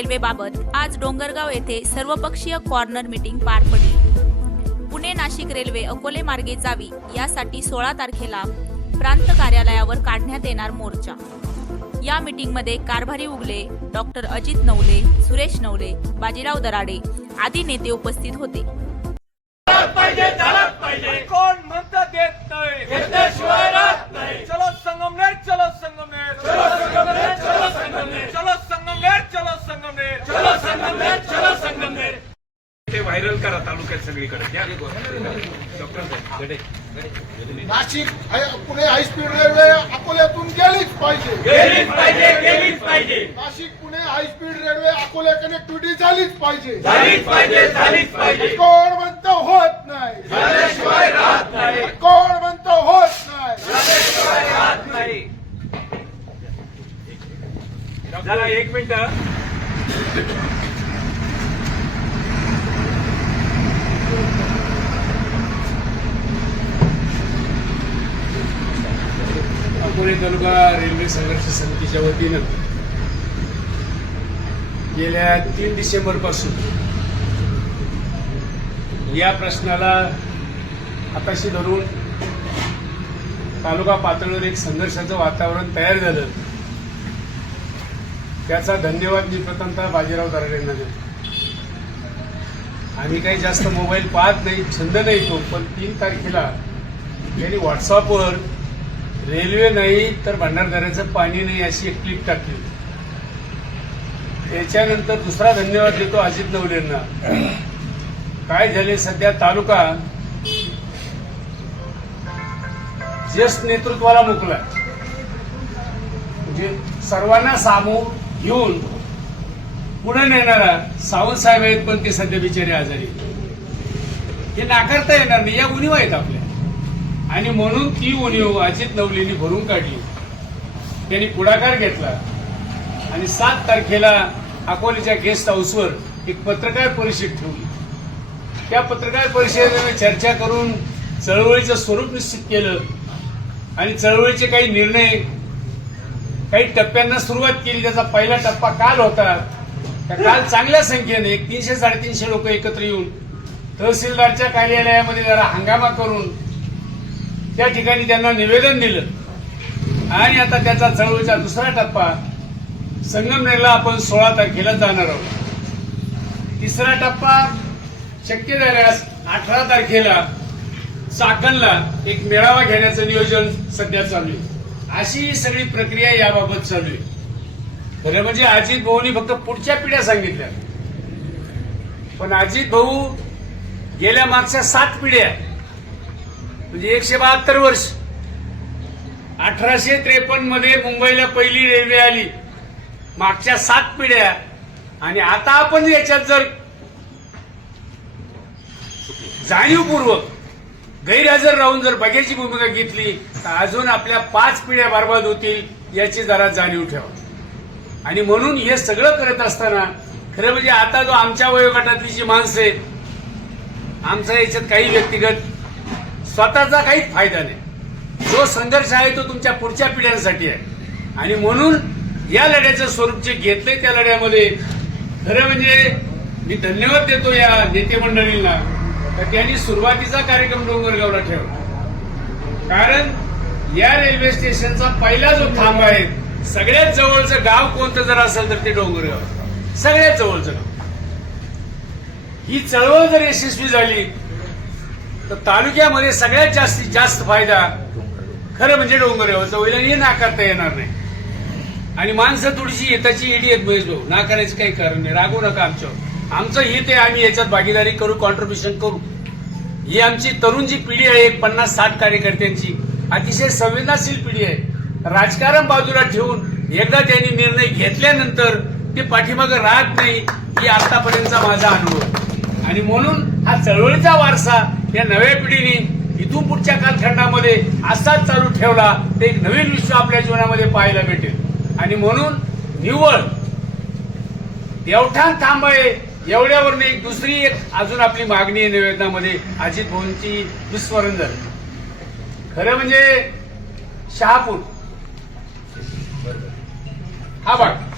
रेल्वेबाबत आज डोंगरगाव येथे सर्वपक्षीय कॉर्नर मीटिंग पार पडली. पुणे नाशिक रेल्वे अकोले मार्गे जावी यासाठी सोळा तारखेला प्रांत कार्यालयावर काढण्यात येणार मोर्चा. या मीटिंगमध्ये कारभारी उगले डॉक्टर अजित नवले सुरेश नवले बाजीराव दराडे आदी नेते उपस्थित होते. कोण म्हणतं देत नाही. घेतल्याशिवाय राहत नाही. चलो संगमनेर चलो संगमनेर. चलो संगमनेर चलो संगमनेर चलो संगमनेर चलो संगमनेर चलो संगमनेर चलो संगमनेर ते व्हायरल करा तालुक्यात सगळीकडे द्या. Doctor Gade. Nashik high- Pune high speed railway अकोल्यातून गेलीच पाहिजे. गेलीच पाहिजे गेलीच पाहिजे. Nashik Pune high speed railway Akola connectivity झालीच पाहिजे. झालीच पाहिजे झालीच पाहिजे. कोण म्हणतं होत नाही. झाल्याशिवाय राहत नाही. कोण म्हणतं होत नाही. झाल्याशिवाय राहत नाही. जरा एक मिनिट. पुणे तालुका रेल्वे संघर्ष समितीच्या वतीनं गेल्या तीन डिसेंबरपासून या प्रश्नाला हाताशी धरून तालुका पातळीवर एक संघर्षाचं वातावरण तयार झालं. त्याचा धन्यवाद मी प्रथमतः बाजीराव दराडेंना देतो. आम्ही काही जास्त मोबाईल पाहत नाही छंद नाही तो पण तीन तारखेला त्यांनी व्हॉट्सअपवर रेल्वे नाही तर भंडारदऱ्याचं पाणी नाही अशी एक क्लिप टाकली. त्याच्यानंतर दुसरा धन्यवाद देतो अजित नवलेंना. काय झाले सध्या तालुका? ज्येष्ठ नेतृत्वाला मुकला. म्हणजे सर्वांना सामोर घेऊन पुढे नेणारा सावंत साहेब आहेत पण ते सध्या बिचारे आजारी हे नाकारता येणार नाही या उणीवा आहेत आपल्या. आणि म्हणून ती उणीव अजित नवलेनी भरून काढली. त्यांनी पुढाकार घेतला. आणि सात तारखेला अकोल्याच्या गेस्ट हाऊसवर एक पत्रकार परिषद ठेवली. त्या पत्रकार परिषदेने चर्चा करून चळवळीचं स्वरूप निश्चित केलं. आणि चळवळीचे काही निर्णय काही टप्प्यांना सुरुवात केली. त्याचा पहिला टप्पा काल होता. त्या काल चांगल्या संख्येने एक तीनशे साडेतीनशे लोक एकत्र येऊन तहसीलदारच्या कार्यालयामध्ये जरा हंगामा करून त्या ठिकाणी त्यांना निवेदन दिलं. आणि आता त्याचा चळवळीचा दुसरा टप्पा संगमनेरला आपण सोळा तारखेला जाणार आहोत. तिसरा टप्पा शक्य झाल्यास अठरा तारखेला चाकणला एक मेळावा घेण्याचं नियोजन सध्या चालू आहे. अशी ही सगळी प्रक्रिया याबाबत चालू आहे. खरं म्हणजे अजित भाऊनी फक्त पुढच्या पिढ्या सांगितल्या. पण अजित भाऊ गेल्या मागच्या सात पिढ्या म्हणजे एकशे बहात्तर वर्ष. अठराशे त्रेपन्नमध्ये मुंबईला पहिली रेल्वे आली. मागच्या सात पिढ्या. आणि आता आपण याच्यात जर जाणीवपूर्वक गैरहजर राहून जर बघ्याची भूमिका घेतली तर अजून आपल्या पाच पिढ्या बर्बाद होतील याची जरा जाणीव ठेवा. आणि म्हणून हे सगळं करत असताना खरं म्हणजे आता जो आमच्या वयोगटातली जी माणसं आहेत आमचा याच्यात काही व्यक्तिगत स्वतःचा काहीच फायदा नाही. जो संघर्ष आहे तो तुमच्या पुढच्या पिढ्यांसाठी आहे. आणि म्हणून या लढ्याचं स्वरूप जे घेतलंय त्या लढ्यामध्ये खरं म्हणजे मी धन्यवाद देतो या नेते मंडळींना. तर त्यांनी सुरुवातीचा कार्यक्रम डोंगरगावला ठेवला. कारण या रेल्वे स्टेशनचा पहिला जो थांब आहे सगळ्यात जवळचं गाव कोणतं जर असेल तर ते डोंगरगाव. सगळ्यात जवळचं गाव. ही चळवळ जर यशस्वी झाली तर तालुक्यामध्ये सगळ्यात जास्तीत जास्त फायदा खरं म्हणजे डोंगर होईल हे नाकारता येणार नाही. आणि माणसं थोडीशी येताची एडी आहेत महेश भाऊ. नाकारायचं काही कारण नाही. रागू नका आमच्यावर. आमचं हित आहे आम्ही याच्यात भागीदारी करू कॉन्ट्रीब्युशन करू. ही आमची तरुण जी पिढी आहे एक पन्नास साठ कार्यकर्त्यांची. अतिशय संवेदनशील पिढी आहे. राजकारण बाजूला ठेवून एकदा त्यांनी निर्णय घेतल्यानंतर ते पाठीमागं राहत नाही ही आतापर्यंतचा माझा अनुभव. आणि म्हणून हा चळवळीचा वारसा या नव्या पिढीने इथून पुढच्या कालखंडामध्ये असाच चालू ठेवला तर एक नवीन विश्व आपल्या जीवनामध्ये पाहायला भेटेल. आणि म्हणून निव्वळ देवठाण थांबाय एवढ्यावर एक दुसरी एक अजून आपली मागणी आहे निवेदनामध्ये अजित भाऊंची विस्मरण झाली. खरं म्हणजे शहापूर. हा भाग.